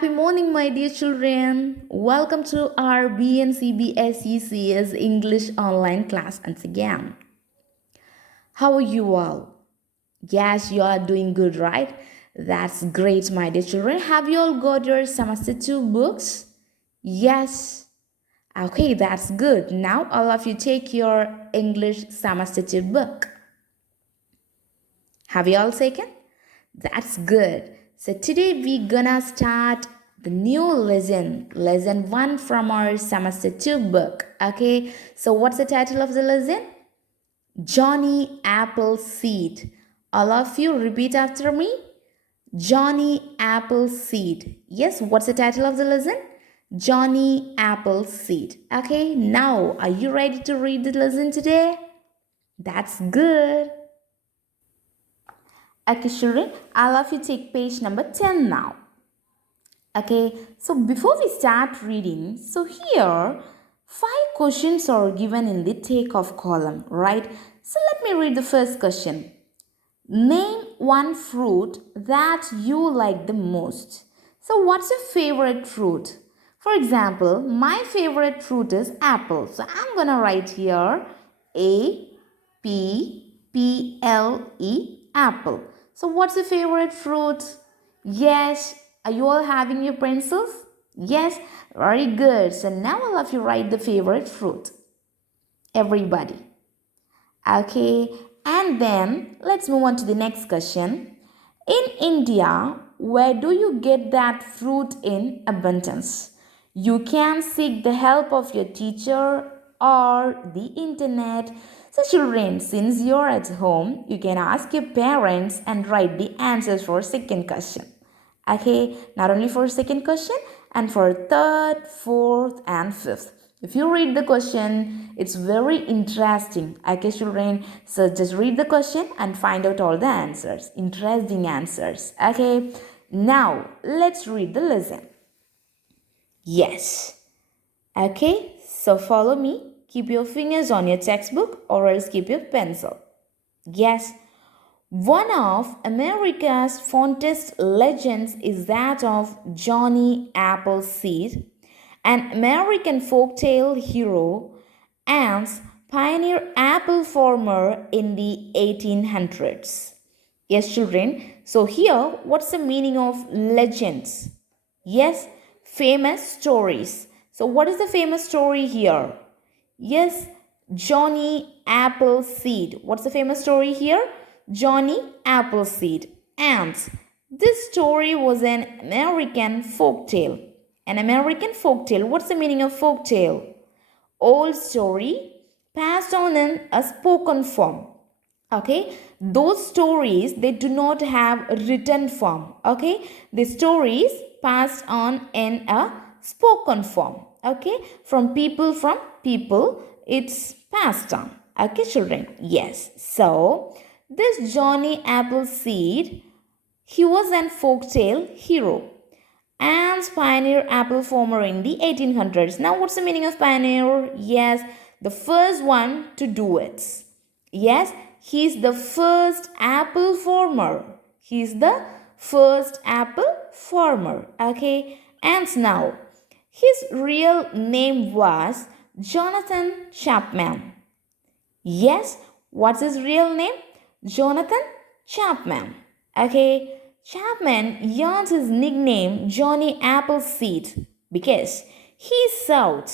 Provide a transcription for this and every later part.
Happy morning, my dear children. Welcome to our BNCBSECS English online class once again. How are you all? Yes, you are doing good, right? That's great, my dear children. Have you all got your semester 2 books? Yes. Okay, that's good. Now, all of you take your English semester 2 book. Have you all taken? That's good. So today we gonna start the new lesson 1 from our semester 2 book. Okay, so what's the title of the lesson? Johnny Appleseed. All of you repeat after me. Johnny Appleseed. Yes, what's the title of the lesson? Johnny Appleseed. Okay, now are you ready to read the lesson today? That's good. Okay, children, all of you take page number 10 now. Okay, so before we start reading, so here 5 questions are given in the takeoff column, right? So let me read the first question. Name one fruit that you like the most. So what's your favorite fruit? For example, my favorite fruit is apple. So I'm gonna write here Apple, apple. So what's your favorite fruit? Yes, are you all having your pencils? Yes, very good. So now all of you write the favorite fruit. Everybody. Okay, and then let's move on to the next question. In India, where do you get that fruit in abundance? You can seek the help of your teacher or the internet. So, children, since you're at home, you can ask your parents and write the answers for second question. Okay, not only for second question and for third, fourth, and fifth. If you read the question, it's very interesting. Okay, children. So just read the question and find out all the answers. Interesting answers. Okay. Now let's read the lesson. Yes. Okay. So follow me. Keep your fingers on your textbook or else keep your pencil. Yes. One of America's fondest legends is that of Johnny Appleseed, an American folktale hero and pioneer apple farmer in the 1800s. Yes, children. So, here, what's the meaning of legends? Yes, famous stories. So, what is the famous story here? Yes, Johnny Appleseed. What's the famous story here? Johnny Appleseed. And this story was an American folktale. An American folktale. What's the meaning of folktale? Old story passed on in a spoken form. Okay, those stories they do not have a written form. Okay, the stories passed on in a spoken form. Okay, from people it's passed on. Okay, children. Yes, so this Johnny Appleseed, he was an folktale hero and pioneer apple farmer in the 1800s. Now, what's the meaning of pioneer? Yes, the first one to do it. Yes, he's the first apple farmer. He's the first apple farmer. Okay, and now his real name was Jonathan Chapman. Yes, what's his real name? Jonathan Chapman. Okay, Chapman earned his nickname Johnny Appleseed because he sowed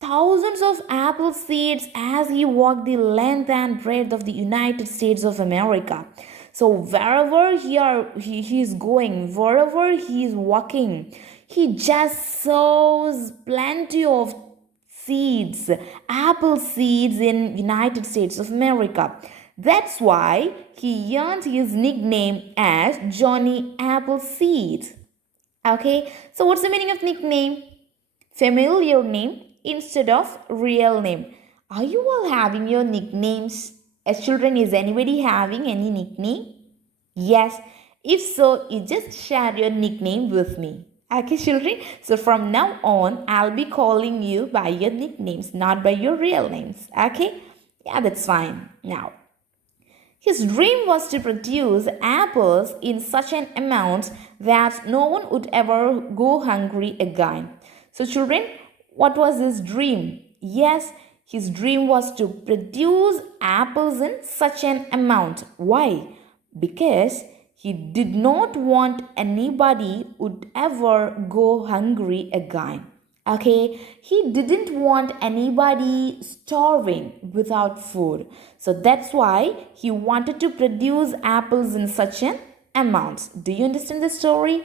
thousands of apple seeds as he walked the length and breadth of the United States of America. So wherever he is going, wherever he is walking, he just sows plenty of seeds, apple seeds in United States of America. That's why he earned his nickname as Johnny Appleseed. Okay, so what's the meaning of nickname? Familiar name instead of real name. Are you all having your nicknames? As children, is anybody having any nickname? Yes. If so, you just share your nickname with me. Okay, children. So from now on, I'll be calling you by your nicknames, not by your real names. Okay? Yeah, that's fine. Now, His dream was to produce apples in such an amount that no one would ever go hungry again. So, children, what was his dream? Yes, his dream was to produce apples in such an amount. Why? Because he did not want anybody would ever go hungry again. Okay, he didn't want anybody starving without food. So that's why he wanted to produce apples in such an amount. Do you understand the story?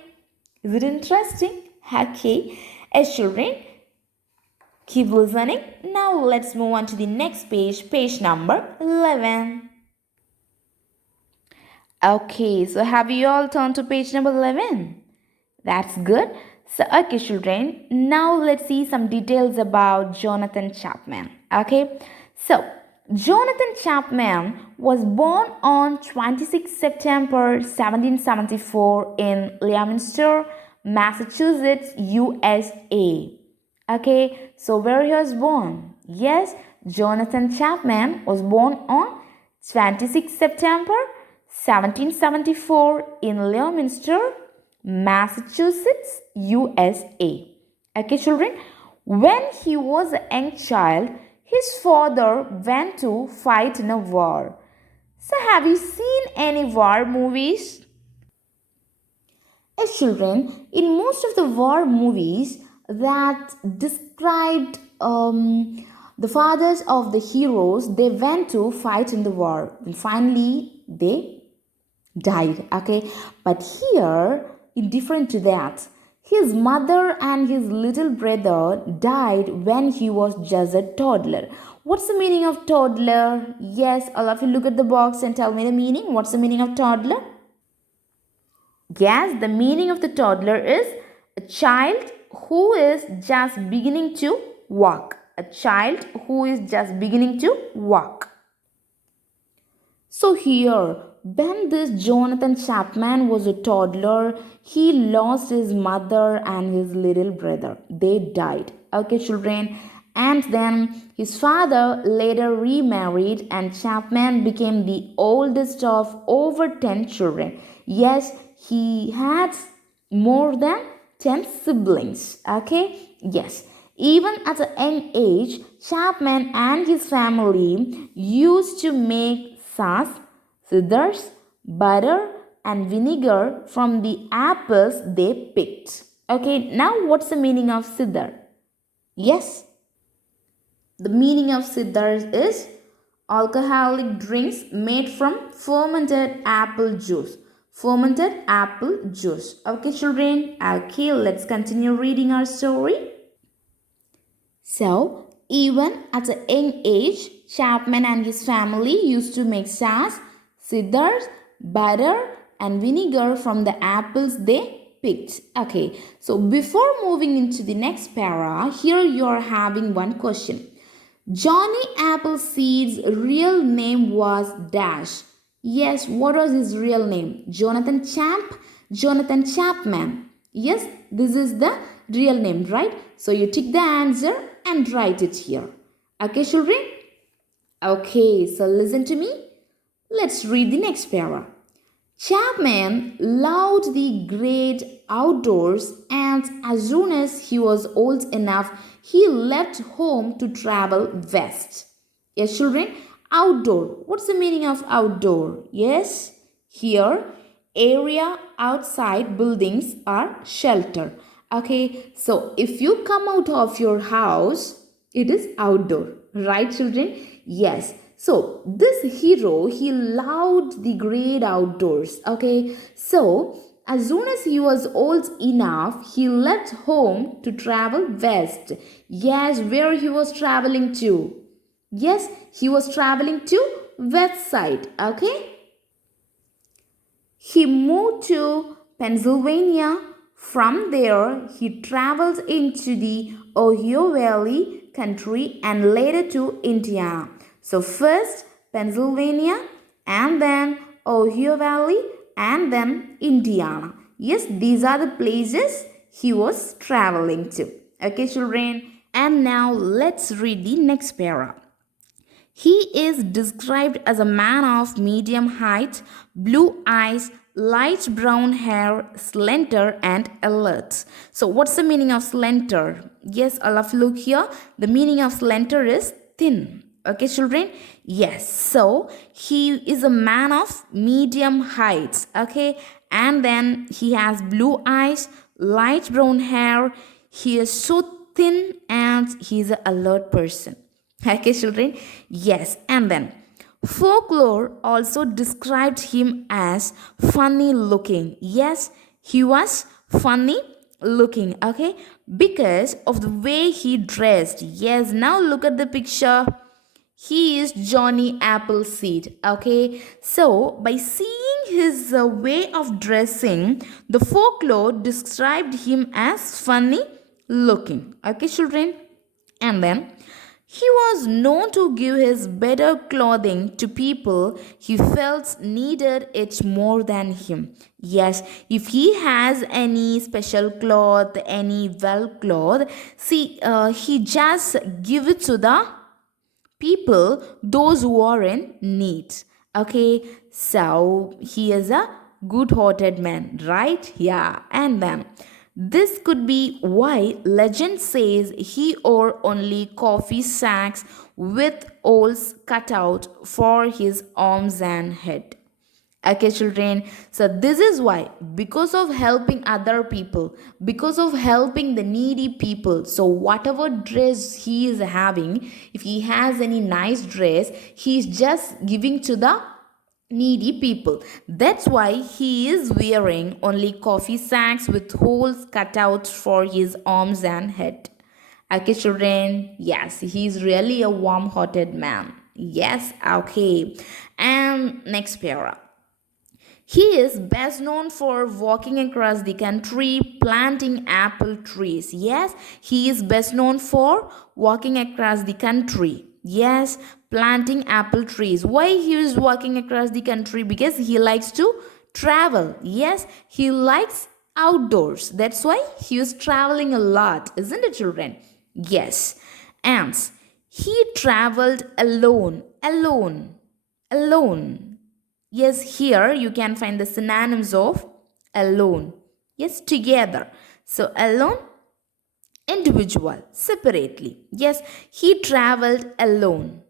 Is it interesting? Okay, as children, keep listening. Now let's move on to the next page, page number 11. Okay, so have you all turned to page number 11? That's good. So, okay, children, now let's see some details about Jonathan Chapman. Okay, so Jonathan Chapman was born on 26 September 1774 in Leominster, Massachusetts, USA. Okay, so where he was born? Yes, Jonathan Chapman was born on 26 September 1774 in Leominster, Massachusetts, USA. Okay, children, when he was a young child, his father went to fight in a war. So, have you seen any war movies? Yes, children, in most of the war movies that described the fathers of the heroes, they went to fight in the war and finally they died. Okay, but here, indifferent to that, his mother and his little brother died when he was just a toddler. What's the meaning of toddler? Yes, all of you look at the box and tell me the meaning. What's the meaning of toddler? Yes, the meaning of the toddler is a child who is just beginning to walk. A child who is just beginning to walk. So here, when this Jonathan Chapman was a toddler, he lost his mother and his little brother. They died. Okay, children. And then his father later remarried, and Chapman became the oldest of over 10 children. Yes, he had more than 10 siblings. Okay, yes. Even at a young age, Chapman and his family used to make sauce, scissors, butter, and vinegar from the apples they picked. Okay, now what's the meaning of cider? Yes, the meaning of ciders is alcoholic drinks made from fermented apple juice. Fermented apple juice. Okay, children. Okay, let's continue reading our story. So, even at a young age, Chapman and his family used to make sauce, ciders, butter, and vinegar from the apples they picked. Okay, so before moving into the next para, here you are having one question. Johnny Appleseed's real name was Dash. Yes, what was his real name? Jonathan Chapman. Yes, this is the real name, right? So you tick the answer and write it here. Okay, children? Okay, so listen to me. Let's read the next para. Chapman loved the great outdoors, and as soon as he was old enough, he left home to travel west. Yes, children, outdoor. What's the meaning of outdoor? Yes, here, area outside buildings are shelter. Okay, so if you come out of your house, it is outdoor, right, children? Yes. So this hero, he loved the great outdoors. Okay, so as soon as he was old enough, he left home to travel west. Yes, where he was traveling to? Yes, he was traveling to west side. Okay, he moved to Pennsylvania. From there, he traveled into the Ohio Valley country and later to Indiana. So first Pennsylvania and then Ohio Valley and then Indiana. Yes, these are the places he was traveling to. Okay, children. And now let's read the next para. He is described as a man of medium height, blue eyes, light brown hair, slender and alert. So, what's the meaning of slender? Yes, all of you look here. The meaning of slender is thin. Okay, children? Yes. So, he is a man of medium height. Okay, and then he has blue eyes, light brown hair. He is so thin and he is an alert person. Okay, children? Yes, and then folklore also described him as funny looking. Yes, he was funny looking, okay, because of the way he dressed. Yes, now look at the picture. He is Johnny Appleseed. Okay, so by seeing his way of dressing, the folklore described him as funny looking. Okay, children, and then he was known to give his better clothing to people he felt needed it more than him. Yes, if he has any special cloth, any well cloth, see, he just give it to the people, those who are in need. Okay, so he is a good hearted man, right? Yeah, and then this could be why legend says he wore only coffee sacks with holes cut out for his arms and head. Okay, children. So, this is why, because of helping other people, because of helping the needy people. So, whatever dress he is having, if he has any nice dress, he is just giving to the needy people. That's why he is wearing only coffee sacks with holes cut out for his arms and head. Okay, children. Yes, he is really a warm hearted man. Yes, okay. And next para. He is best known for walking across the country planting apple trees. Yes, he is best known for walking across the country. Yes, planting apple trees. Why he is walking across the country? Because he likes to travel. Yes, he likes outdoors. That's why he is traveling a lot, isn't it, children? Yes. And he traveled alone, alone, alone. Yes, here you can find the synonyms of alone. Yes, together. So, alone, individual, separately. Yes, he traveled alone.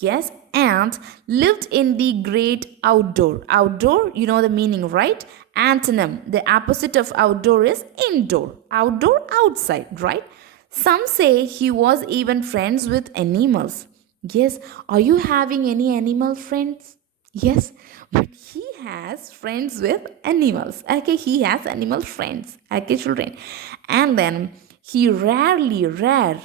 Yes, and lived in the great outdoor. Outdoor, you know the meaning, right? Antonym. The opposite of outdoor is indoor. Outdoor, outside, right? Some say he was even friends with animals. Yes, are you having any animal friends? Yes, but he has friends with animals. Okay, he has animal friends. Okay, children. And then he rare,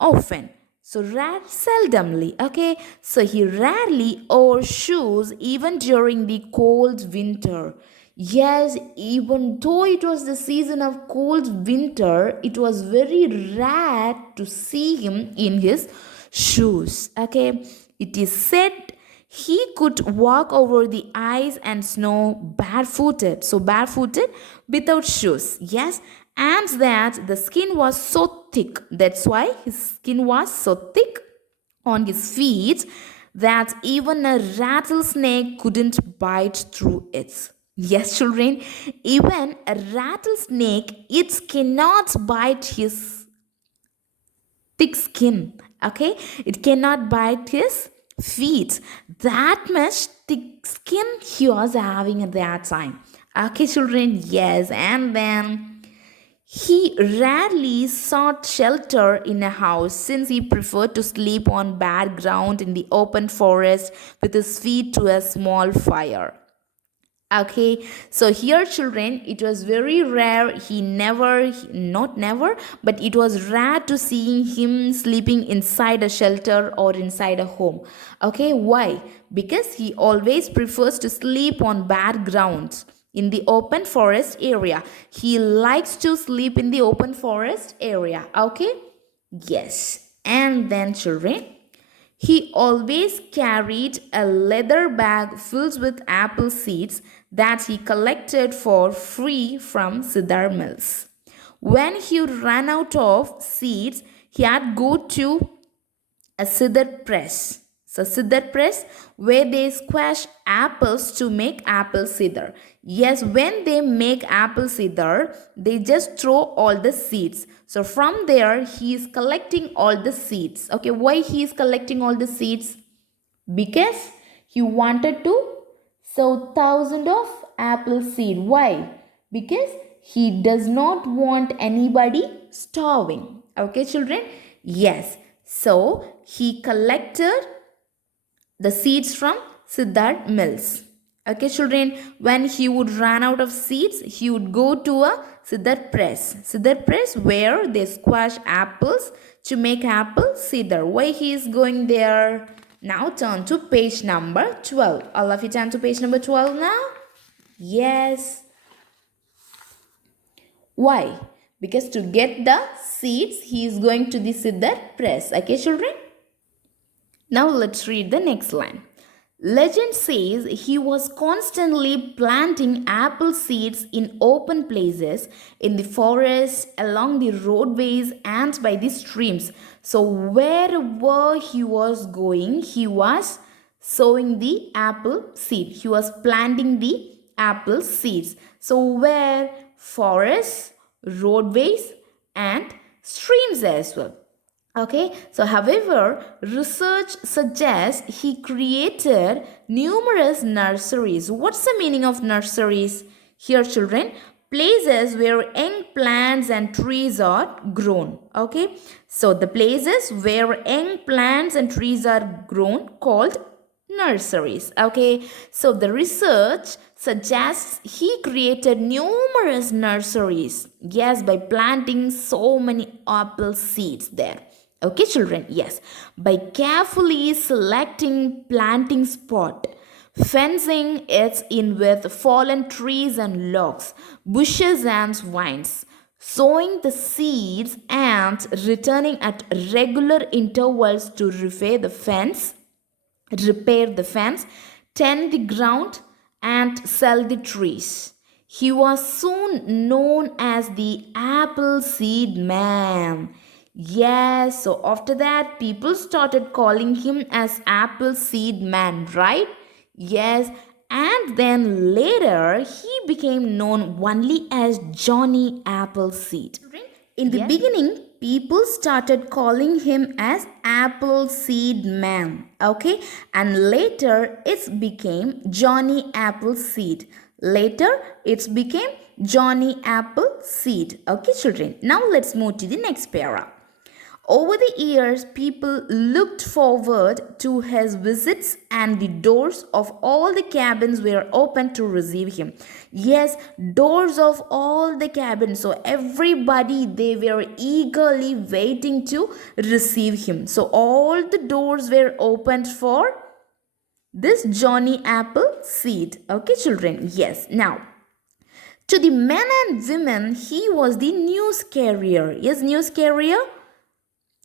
often. So rare, seldomly. Okay, so he rarely wore shoes even during the cold winter. Yes, even though it was the season of cold winter, it was very rare to see him in his shoes. Okay, it is said he could walk over the ice and snow barefooted. So, barefooted without shoes. Yes. And that the skin was so thick. That's why his skin was so thick on his feet that even a rattlesnake couldn't bite through it. Yes, children, even a rattlesnake, it cannot bite his thick skin. Okay, it cannot bite his feet. That much thick skin he was having at that time. Okay, children, yes, and then he rarely sought shelter in a house since he preferred to sleep on bare ground in the open forest with his feet to a small fire. Okay, so here, children, it was very rare. Not never, but it was rare to seeing him sleeping inside a shelter or inside a home. Okay, why? Because he always prefers to sleep on bad ground in the open forest area. He likes to sleep in the open forest area. Okay, yes, and then, children, he always carried a leather bag filled with apple seeds that he collected for free from cedar mills. When he ran out of seeds, he had go to a cider press. So cider press where they squash apples to make apple cider. Yes, when they make apple cider, they just throw all the seeds. So from there, he is collecting all the seeds. Okay, why he is collecting all the seeds? Because he wanted to sow thousand of apple seed. Why? Because he does not want anybody starving. Okay, children? Yes. So he collected the seeds from Siddharth mills. Okay, children, when he would run out of seeds, he would go to a cider press. Cider press where they squash apples to make apple cider. Why he is going there? Now turn to page number 12. All of you turn to page number 12 now? Yes. Why? Because to get the seeds, he is going to the cider press. Okay, children? Now let's read the next line. Legend says he was constantly planting apple seeds in open places, in the forest, along the roadways, and by the streams. So, wherever he was going, he was sowing the apple seed. He was planting the apple seeds. So, where? Forests, roadways, and streams as well. Okay, so however, research suggests he created numerous nurseries. What's the meaning of nurseries? Here, children, places where young plants and trees are grown. Okay, so the places where young plants and trees are grown called nurseries. Okay, so the research suggests he created numerous nurseries. Yes, by planting so many apple seeds there. Okay, children, yes, by carefully selecting planting spot, fencing it in with fallen trees and logs, bushes and vines, sowing the seeds and returning at regular intervals to repair the fence, tend the ground, and sell the trees. He was soon known as the Appleseed Man. Yes, so after that, people started calling him as Appleseed Man, right? Yes, and then later he became known only as Johnny Appleseed. In the beginning, people started calling him as Appleseed Man, okay? And later it became Johnny Appleseed. Later it became Johnny Appleseed. Okay, children. Now let's move to the next para. Over the years, people looked forward to his visits and the doors of all the cabins were open to receive him. Yes, doors of all the cabins. So everybody, they were eagerly waiting to receive him. So all the doors were opened for this Johnny Appleseed. Okay, children? Yes. Now, to the men and women, he was the news carrier. Yes, news carrier?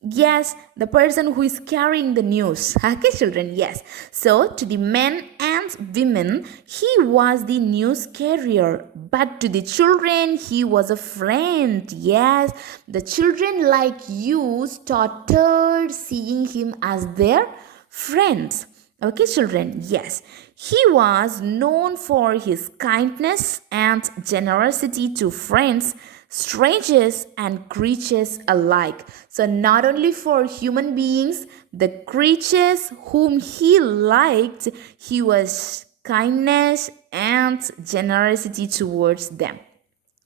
Yes, the person who is carrying the news. Okay, children, yes. So, to the men and women, he was the news carrier. But to the children, he was a friend. Yes, the children like you started seeing him as their friends. Okay, children, yes. He was known for his kindness and generosity to friends, strangers, and creatures alike. So, not only for human beings, the creatures whom he liked, he was kindness and generosity towards them.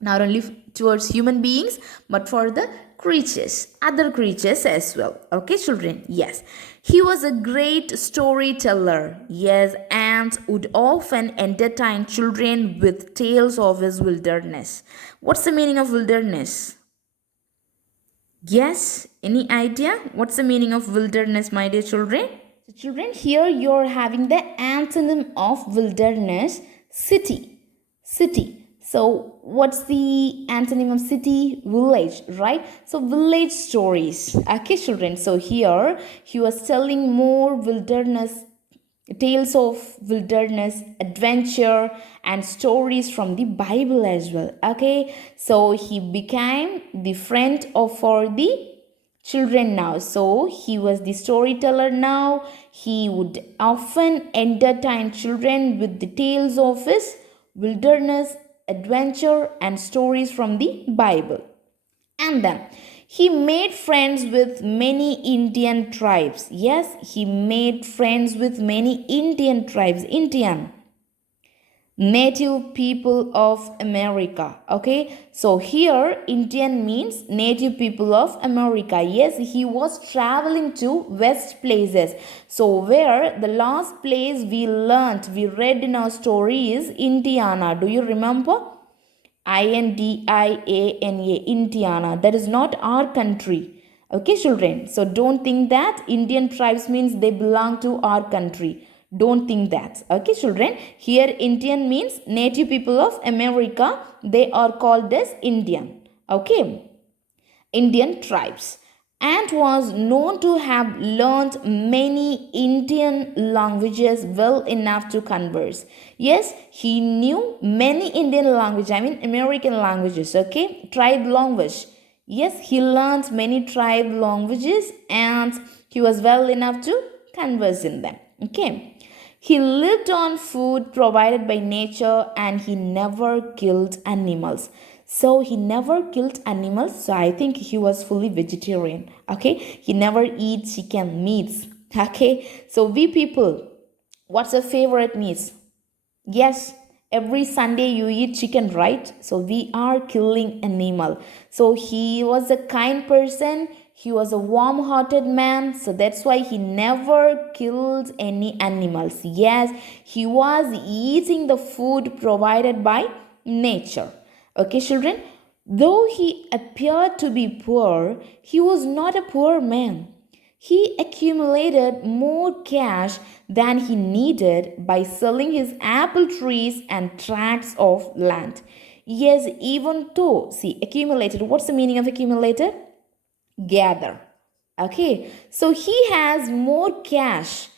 Not only towards human beings, but for the creatures, other creatures as well. Okay, children? Yes. He was a great storyteller. Yes, and would often entertain children with tales of his wilderness. What's the meaning of wilderness? Yes, any idea? What's the meaning of wilderness, my dear children? So, children, here you're having the antonym of wilderness, city. City. So, what's the antonym of city? Village, right? So, village stories. Okay, children. So, here he was telling more wilderness, tales of wilderness, adventure, and stories from the Bible as well. Okay, so he became the friend of for the children now. So he was the storyteller now. He would often entertain children with the tales of his wilderness adventure and stories from the Bible. And then he made friends with many Indian tribes. Yes, he made friends with many Indian tribes. Indian native people of America. Okay, so here Indian means native people of America. Yes, he was traveling to west places. So where the last place we read in our story is Indiana. Do you remember? Indiana, Indiana. That is not our country. Okay, children. So don't think that Indian tribes means they belong to our country. Don't think that. Okay, children. Here, Indian means native people of America. They are called as Indian. Okay. Indian tribes, and was known to have learned many Indian languages well enough to converse. Yes, he knew many Indian languages, I mean American languages, okay? Tribe language. Yes, he learned many tribe languages and he was well enough to converse in them. Okay. He lived on food provided by nature and he never killed animals. So he never killed animals. So I think he was fully vegetarian. Okay. He never eat chicken meats. Okay. So we people, what's your favorite meats? Yes, every Sunday you eat chicken, right? So we are killing animal. So he was a kind person. He was a warm-hearted man. So that's why he never killed any animals. Yes, he was eating the food provided by nature. Okay, children. Though he appeared to be poor, he was not a poor man. He accumulated more cash than he needed by selling his apple trees and tracts of land. Yes, even though, see, accumulated, what's the meaning of accumulated? Gather. Okay, so he has more cash.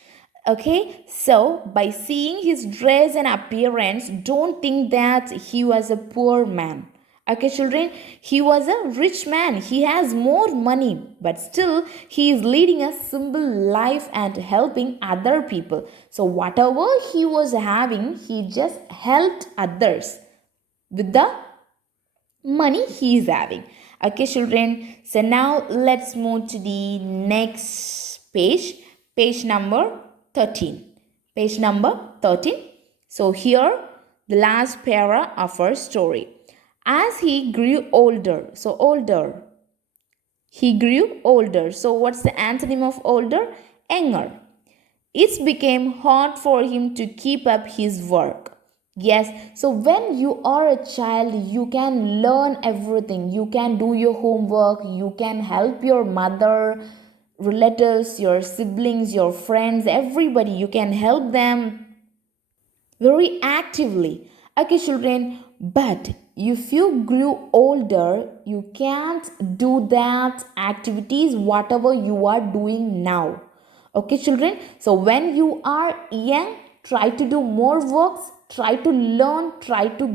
Okay, so by seeing his dress and appearance, don't think that he was a poor man. Okay, children, he was a rich man. He has more money, but still he is leading a simple life and helping other people. So whatever he was having, he just helped others with the money he is having. Okay, children. So now let's move to the next page number 13. Page number 13. So here, the last para of our story. As he grew older, he grew older. So what's the antonym of older? Younger. It became hard for him to keep up his work. Yes, so when you are a child, you can learn everything. You can do your homework, you can help your mother, relatives, your siblings, your friends, everybody. You can help them very actively. Okay, children, but if you grew older, you can't do that activities whatever you are doing now. Okay, children, so when you are young, try to do more works, try to learn, try to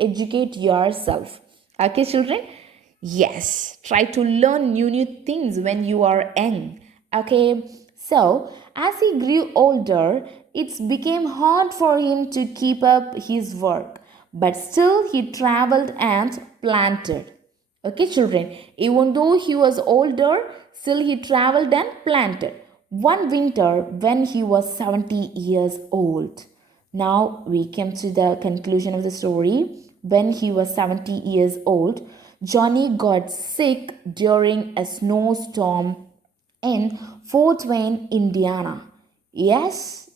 educate yourself. Okay, children, yes, try to learn new things when you are young. Okay, so as he grew older, it became hard for him to keep up his work, but still he traveled and planted. Okay, children, even though he was older, still he traveled and planted. One winter, when he was 70 years old. Now we came to the conclusion of the story. When he was 70 years old, Johnny got sick during a snowstorm in Fort Wayne, Indiana. Yes,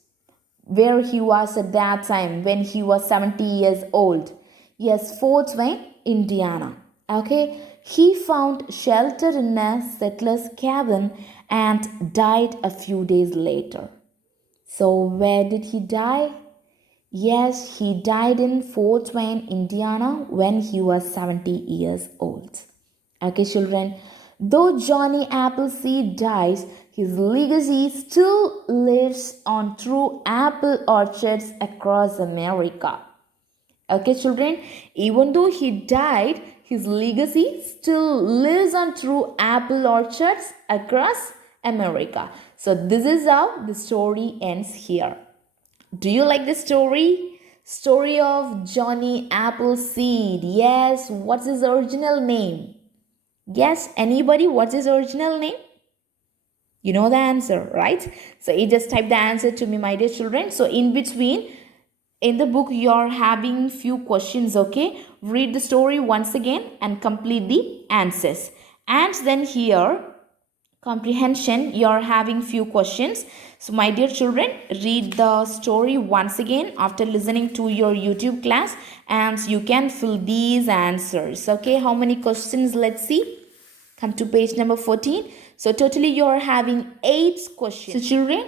where he was at that time when he was 70 years old. Yes, Fort Wayne, Indiana. Okay, he found shelter in a settler's cabin and died a few days later. So, where did he die? Yes, he died in Fort Wayne, Indiana when he was 70 years old. Okay, children, though Johnny Appleseed dies, his legacy still lives on through apple orchards across America. Okay, children, even though he died, his legacy still lives on through apple orchards across America. So this is how the story ends here. Do you like the story? Story of Johnny Appleseed. Yes, what's his original name? Yes, anybody? What's his original name? You know the answer, right? So you just type the answer to me, my dear children. So in between, in the book, you're having few questions, okay? Read the story once again and complete the answers. And then here, comprehension, you're having few questions. So my dear children, read the story once again after listening to your YouTube class, and you can fill these answers. Okay, how many questions? Let's see. Come to page number 14. So totally you're having 8 questions. So children,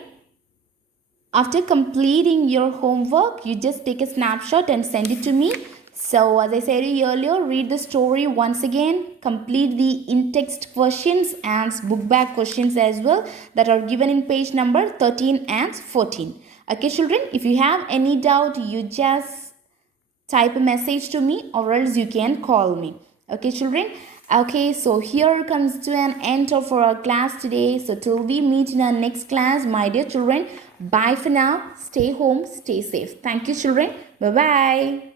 after completing your homework, you just take a snapshot and send it to me. So as I said earlier, read the story once again, complete the in-text questions and book back questions as well that are given in page number 13 and 14. Okay children, if you have any doubt, you just type a message to me or else you can call me. Okay children. Okay, so here comes to an end of our class today. So till we meet in our next class, my dear children, bye for now. Stay home, stay safe. Thank you children. Bye bye.